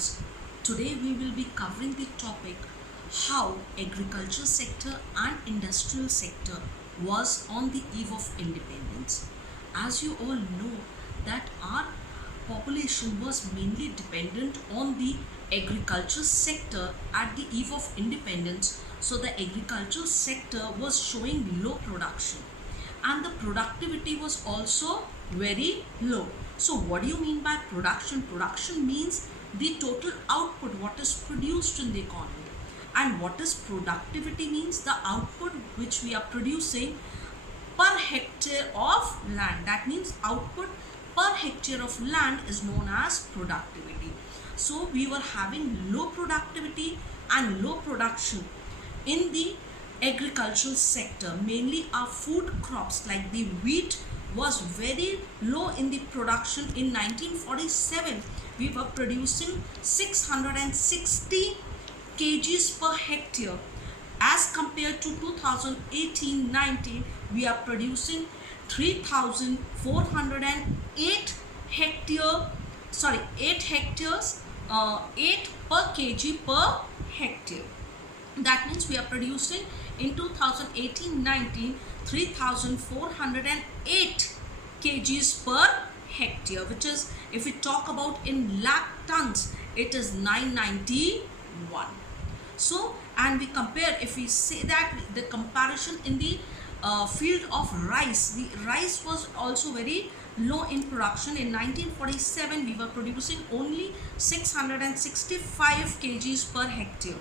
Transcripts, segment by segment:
students. Today we will be covering the topic how agriculture sector and industrial sector was on the eve of independence. As you all know that our population was mainly dependent on the agriculture sector at the eve of independence, so the agriculture sector was showing low production and the productivity was also very low. So what do you mean by production? Production means the total output, what is produced in the economy. And what is productivity means? The output which we are producing per hectare of land. That means output per hectare of land is known as productivity. So we were having low productivity and low production in the agricultural sector. Mainly our food crops like the wheat was very low in the production. In 1947 we were producing 660 kgs per hectare, as compared to 2018-19 we are producing 3408 8 hectares, 8 per kg per hectare. That means we are producing in 2018-19 3408 kgs per hectare, which is, if we talk about in lakh tons, it is 991. So, and we compare, if we say that the comparison in the field of rice, the rice was also very low in production. In 1947 we were producing only 665 kgs per hectare,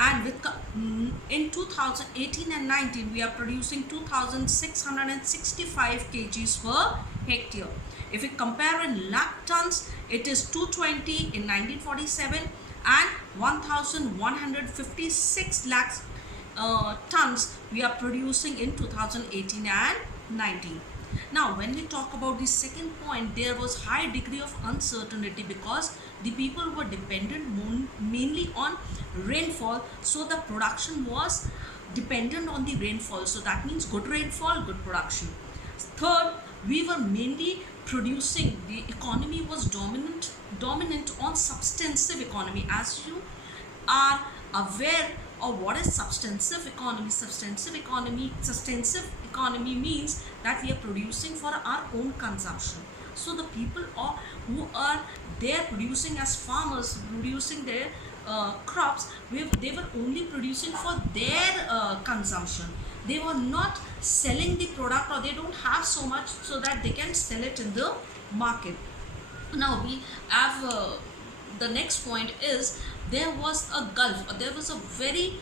and with in 2018 and 19 we are producing 2665 kgs per hectare. If we compare in lakh tons, it is 220 in 1947 and 1156 lakhs tons we are producing in 2018 and 19. Now when we talk about the second point, there was high degree of uncertainty because the people were dependent mainly on rainfall, so the production was dependent on the rainfall. So that means good rainfall, good production. Third, we were mainly producing, the economy was dominant on substantive economy. As you are aware of what is substantive economy, substantive economy means that we are producing for our own consumption. So the people who are there producing as farmers, producing their crops, they were only producing for their consumption. They were not selling the product, or they don't have so much so that they can sell it in the market. Now we have the next point is, there was a gulf, there was a very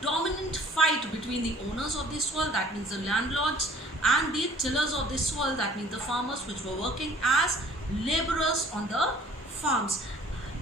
dominant fight between the owners of the soil, that means the landlords, and the tillers of the soil, that means the farmers, which were working as laborers on the farms.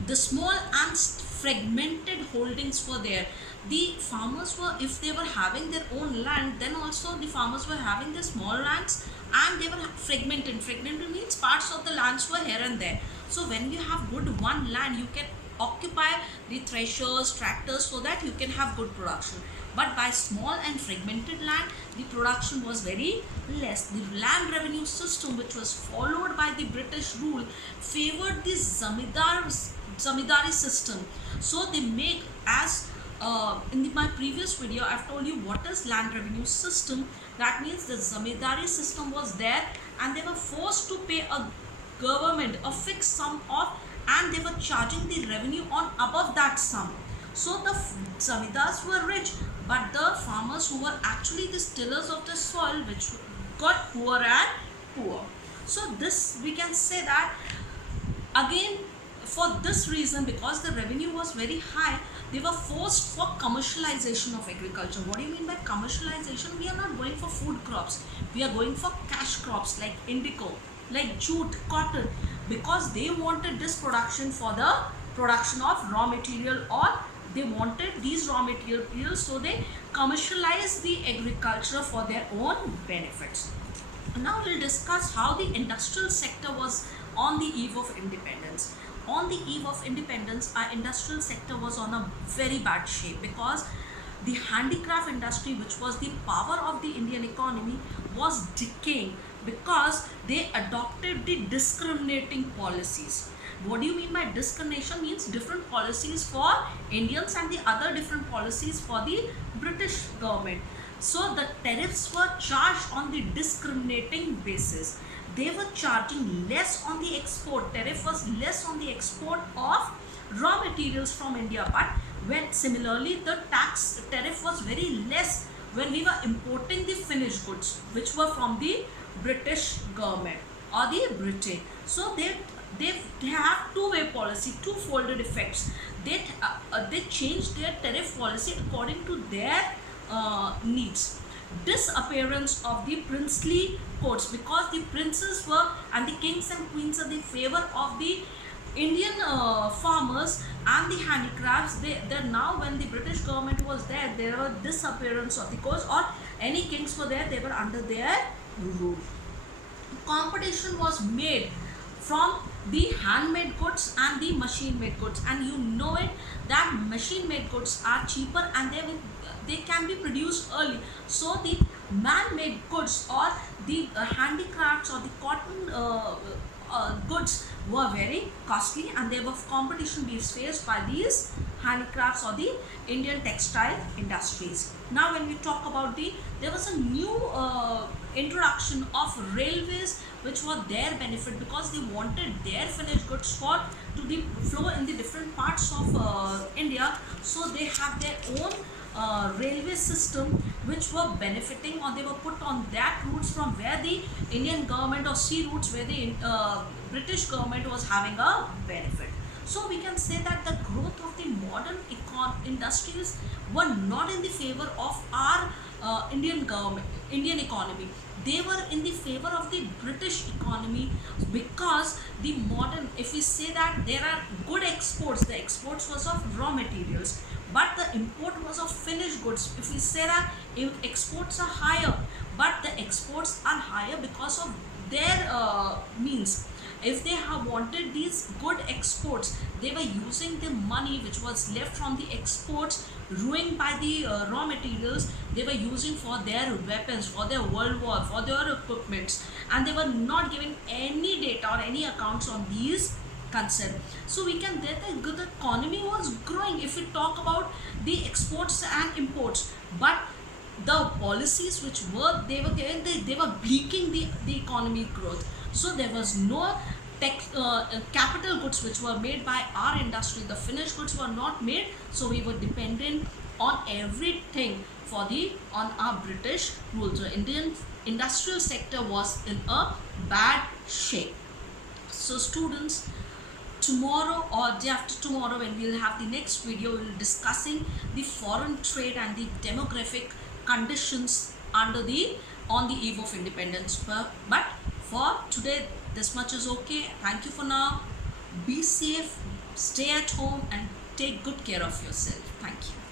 The small and fragmented holdings were there. The farmers were, if they were having their own land, then also the farmers were having their small lands, and they were fragmented. Fragmented means parts of the lands were here and there. So when you have good one land, you can occupy the threshers, tractors, so that you can have good production. But by small and fragmented land, the production was very less. The land revenue system, which was followed by the British rule, favored the zamindari system. So they make, as in my previous video I've told you what is land revenue system. That means the zamindari system was there, and they were forced to pay a government a fixed sum of, and they were charging the revenue on above that sum. So the zamindars were rich, but the farmers who were actually the tillers of the soil, which got poorer and poorer. So this, we can say that again, for this reason, because the revenue was very high, they were forced for commercialization of agriculture. What do you mean by commercialization? We are not going for food crops, we are going for cash crops like indigo, like jute, cotton, because they wanted this production for the production of raw material, or they wanted these raw materials, so they commercialized the agriculture for their own benefits. Now we'll discuss how the industrial sector was on the eve of independence. On the eve of independence, our industrial sector was on a very bad shape, because the handicraft industry, which was the power of the Indian economy, was decaying because they adopted the discriminating policies. What do you mean by discrimination? Means different policies for Indians and the other different policies for the British government. So the tariffs were charged on the discriminating basis. They were charging less on the export. Tariff was less on the export of raw materials from India, but when similarly the tariff was very less when we were importing the finished goods which were from the British government or the Britain. So they have two-way policy, two-folded effects. They changed their tariff policy according to their needs. Disappearance of the princely courts, because the princes were and the kings and queens are the favor of the Indian farmers and the handicrafts. They're now, when the British government was there were disappearance of the courts, or any kings were there, they were under their rule. Competition was made from the handmade goods and the machine made goods, and you know it that machine made goods are cheaper and they can be produced early. So the man made goods or the handicrafts or the cotton goods were very costly, and there was competition being faced by these handicrafts or the Indian textile industries. Now when we talk about there was a new introduction of railways which were their benefit, because they wanted their finished goods to the flow in the different parts of India. So they have their own railway system which were benefiting, or they were put on that routes from where the Indian government, or sea routes where the British government was having a benefit. So we can say that the growth of the modern industries were not in the favor of our Indian economy. They were in the favor of the British economy, because the modern, if we say that there are good exports, the exports was of raw materials, but the import was of finished goods. If we say that exports are higher, but the exports are higher because of their means. If they have wanted these good exports, they were using the money which was left from the exports ruined by the raw materials, they were using for their weapons, for their world war, for their equipments, and they were not giving any data or any accounts on these concept. So we can say that the economy was growing if we talk about the exports and imports, but the policies which were they were bleaking the economy growth. So there was no capital goods which were made by our industry. The finished goods were not made, so we were dependent on everything on our British rule. The Indian industrial sector was in a bad shape. So students, tomorrow or day after tomorrow, when we'll have the next video, we'll be discussing the foreign trade and the demographic conditions on the eve of independence. But for today, this much is okay. Thank you for now. Be safe, stay at home, and take good care of yourself. Thank you.